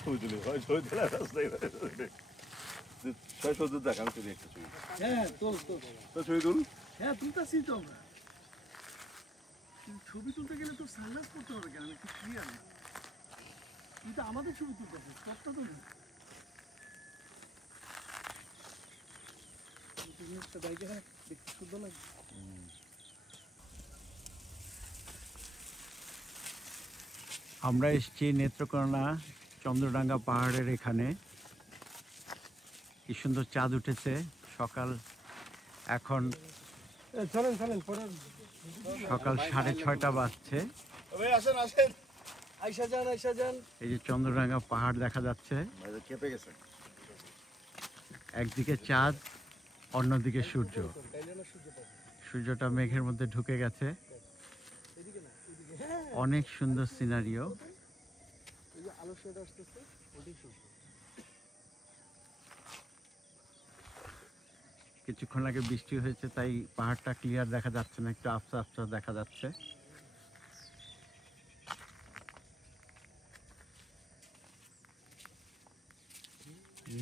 ছবি তুলে ছবি তোলা রাস্তায় ছয় সত্তর দেখ আমি তুলি একটা ছবি। হ্যাঁ তোল তোল তো ছবি তুল। হ্যাঁ তুলতেছি তো আমরা। ছবি তুলতে গেলে তো সানগ্লাস পড়তে হবে কেন? একটু ক্লিয়ার না। তুই তো আমাদের ছবি তুলতেছিস, তোরটা তো না। বাইকে দেখতে সুন্দর লাগে। আমরা এসেছি নেত্রকোনা চন্দ্রডাঙ্গা পাহাড়ের এখানে। কি সুন্দর চাঁদ উঠেছে সকাল, এখন সকাল 6:30 বাজছে। এই যে চন্দ্রডাঙ্গা পাহাড় দেখা যাচ্ছে, কেঁপে গেছে। একদিকে চাঁদ অন্যদিকে সূর্য। সূর্যটা মেঘের মধ্যে ঢুকে গেছে। অনেক সুন্দর সিনারিও। কিছুক্ষণ আগে বৃষ্টি হয়েছে তাই পাহাড়টা ক্লিয়ার দেখা যাচ্ছে না, একটু আফসা আফসা দেখা যাচ্ছে।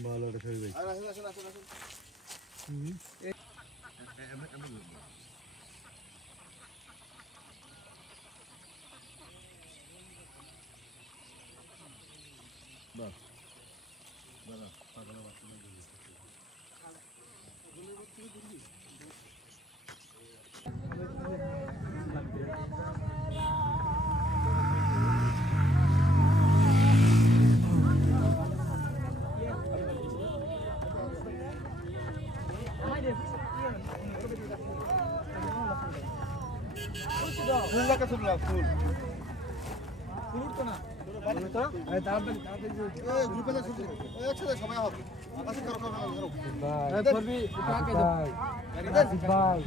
ভালো একটা ছবি ভাই। ফুল দেখা ফুল ফুল ফুল তো না গ্রুপে একসাথে সবাই হবে আচ্ছা করো করো ভাই করবি কাকে ভাই ভাই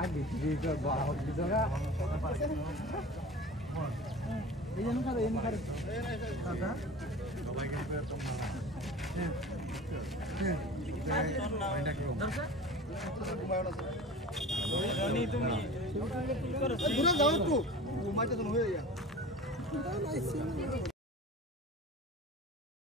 আগে দিকে বাহর দিদা এই জন্য করে দাদা সবাইকে তোমরা রানী তুমি দূরে যাও একটু ঘুমাইতে তো হয়ে যা